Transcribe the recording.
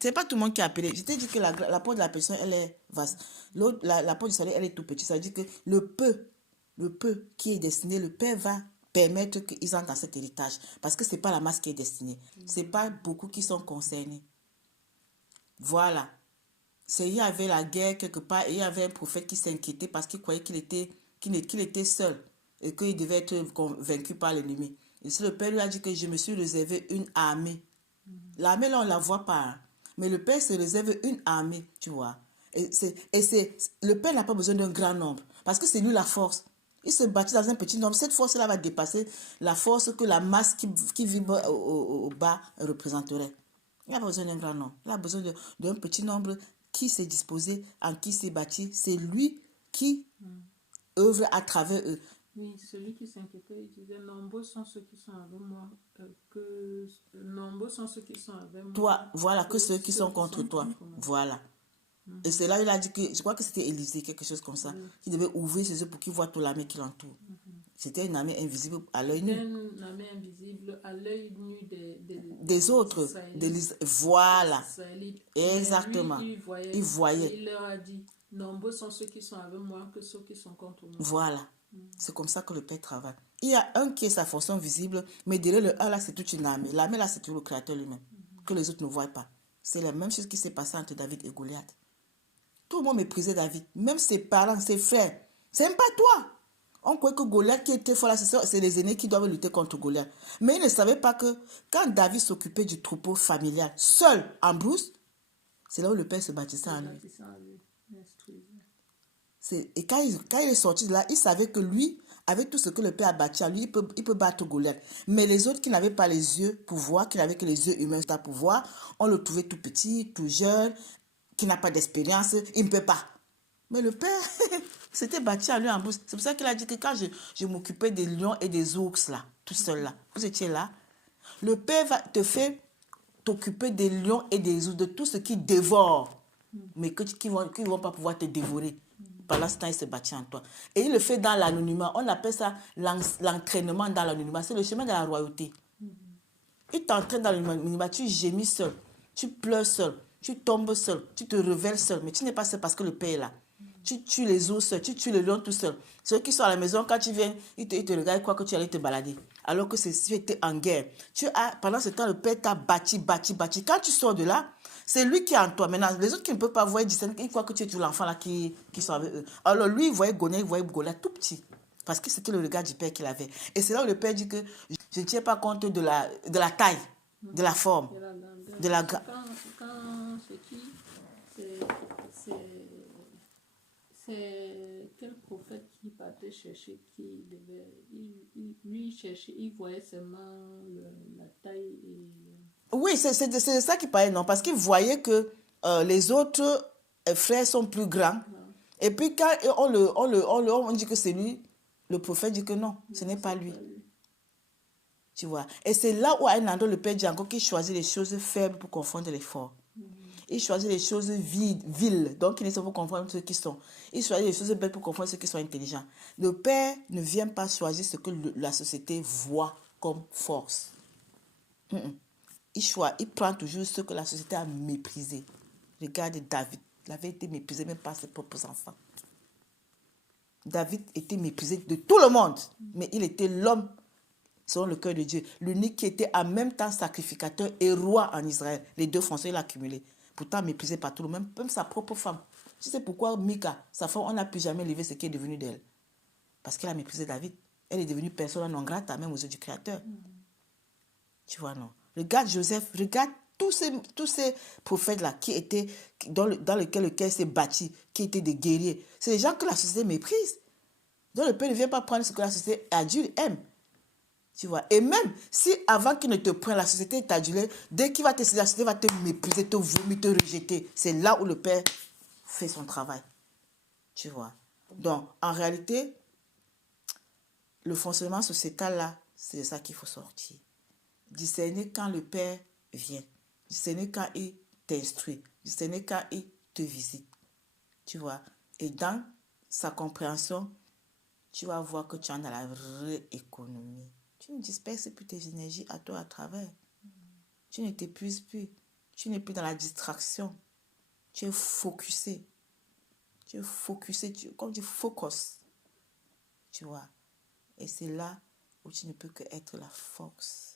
C'est pas tout le monde qui a appelé. Je t'ai dit que la porte de la personne, elle est vaste. L'autre, la porte du salaire, elle est tout petite. Ça veut dire que le peu qui est destiné, le Père va permettre qu'ils entrent dans cet héritage. Parce que c'est pas la masse qui est destinée. C'est pas beaucoup qui sont concernés. Voilà. Il y avait la guerre quelque part et il y avait un prophète qui s'inquiétait parce qu'il croyait qu'il était seul et qu'il devait être vaincu par l'ennemi. Et si le Père lui a dit que je me suis réservé une armée. L'armée, là, on ne la voit pas. Hein. Mais le Père se réserve une armée, tu vois. Le Père n'a pas besoin d'un grand nombre parce que c'est lui la force. Il se bâtit dans un petit nombre. Cette force-là va dépasser la force que la masse qui vibre au bas représenterait. Il n'a pas besoin d'un grand nombre. Il a besoin d'un petit nombre qui s'est disposé, en qui s'est bâti. C'est lui qui œuvre à travers eux. Oui, celui qui s'inquiétait, il disait, nombreux sont ceux qui sont avec moi, nombreux sont ceux qui sont avec moi. Toi, voilà, que ceux qui sont contre toi. Voilà. Et c'est là il a dit que, je crois que c'était Élisée, quelque chose comme ça, qui devait ouvrir ses yeux pour qu'il voit toute l'armée qui l'entoure. C'était une armée invisible à l'œil nu. Une armée invisible à l'œil nu des autres. Voilà. Exactement. Lui, il voyait. Et il leur a dit, nombreux sont ceux qui sont avec moi que ceux qui sont contre moi. Voilà. C'est comme ça que le Père travaille. Il y a un qui est sa fonction visible, mais derrière le un là, c'est toute une armée. L'armée là, c'est tout le Créateur lui-même, que les autres ne voient pas. C'est la même chose qui s'est passée entre David et Goliath. Tout le monde méprisait David, même ses parents, ses frères. C'est même pas toi. On croyait que Goliath qui était fort là, c'est les aînés qui doivent lutter contre Goliath. Mais ils ne savaient pas que quand David s'occupait du troupeau familial, seul en brousse, c'est là où le Père se bâtissait en lui. Et quand il est sorti de là, il savait que lui, avec tout ce que le Père a bâti en lui, il peut battre Goliath. Mais les autres qui n'avaient pas les yeux pour voir, qui n'avaient que les yeux humains pour voir, on le trouvait tout petit, tout jeune, qui n'a pas d'expérience, il ne peut pas. Mais le Père, c'était bâti à lui en brousse. C'est pour ça qu'il a dit que quand je m'occupais des lions et des ours là, tout seul là, vous étiez là, le Père va te faire t'occuper des lions et des ours, de tout ce qui dévore, mais qui ne vont pas pouvoir te dévorer. Pendant ce temps, il se bâtit en toi. Et il le fait dans l'anonymat. On appelle ça l'entraînement dans l'anonymat. C'est le chemin de la royauté. Il t'entraîne dans l'anonymat. Tu gémis seul. Tu pleures seul. Tu tombes seul. Tu te révèles seul. Mais tu n'es pas seul parce que le Père est là. Tu tues les ours seul. Tu tues le lion tout seul. Ceux qui sont à la maison, quand tu viens, ils te regardent, ils croient que tu allais te balader. Alors que tu étais en guerre. Pendant ce temps, le Père t'a bâti. Quand tu sors de là, c'est lui qui est en toi. Maintenant, les autres qui ne peuvent pas voir, ils croient que tu es tout l'enfant là qui sont avec eux. Alors lui, il voyait Goliath tout petit. Parce que c'était le regard du Père qu'il avait. Et c'est là où le Père dit que je ne tiens pas compte de la taille, de la forme, de la grandeur. Quand c'est qui, c'est quel prophète qui partait chercher, qui devait, lui chercher, il voyait seulement la taille et... Oui, c'est ça qui paraît, non, parce qu'il voyait que les autres frères sont plus grands. Et puis quand on dit que c'est lui, le prophète dit que non, ce n'est pas lui. Tu vois. Et c'est là où à un endroit, le Père dit encore qu'il choisit les choses faibles pour confondre les forts. Il choisit les choses viles, donc il ne sait pas confondre ceux qui sont. Il choisit les choses belles pour confondre ceux qui sont intelligents. Le Père ne vient pas choisir ce que la société voit comme force. Il prend toujours ce que la société a méprisé. Regarde David. Il avait été méprisé même par ses propres enfants. David était méprisé de tout le monde. Mais il était l'homme selon le cœur de Dieu. L'unique qui était en même temps sacrificateur et roi en Israël. Les deux fonctions, il a accumulé. Pourtant méprisé par tout le monde, même sa propre femme. Tu sais pourquoi Mika, sa femme, on n'a plus jamais levé ce qui est devenu d'elle. Parce qu'elle a méprisé David. Elle est devenue persona non grata, même aux yeux du Créateur. Tu vois, non. Regarde Joseph, regarde tous ces prophètes-là qui étaient, dans lequel s'est bâti, qui étaient des guerriers. C'est des gens que la société méprise. Donc le Père ne vient pas prendre ce que la société adulte aime. Tu vois. Et même si avant qu'il ne te prenne, la société est adulée, dès qu'il va te saisir, la société va te mépriser, te vomir, te rejeter. C'est là où le Père fait son travail. Tu vois. Donc, en réalité, le fonctionnement sociétal-là, c'est de ça qu'il faut sortir. Discerner quand le Père vient. Discerner quand il t'instruit. Discerner quand il te visite. Tu vois. Et dans sa compréhension, tu vas voir que tu es dans la vraie économie. Tu ne disperses plus tes énergies à toi à travers. Tu ne t'épuises plus. Tu n'es plus dans la distraction. Tu es focusé. Tu es focusé, comme tu focus. Tu vois. Et c'est là où tu ne peux que être la force.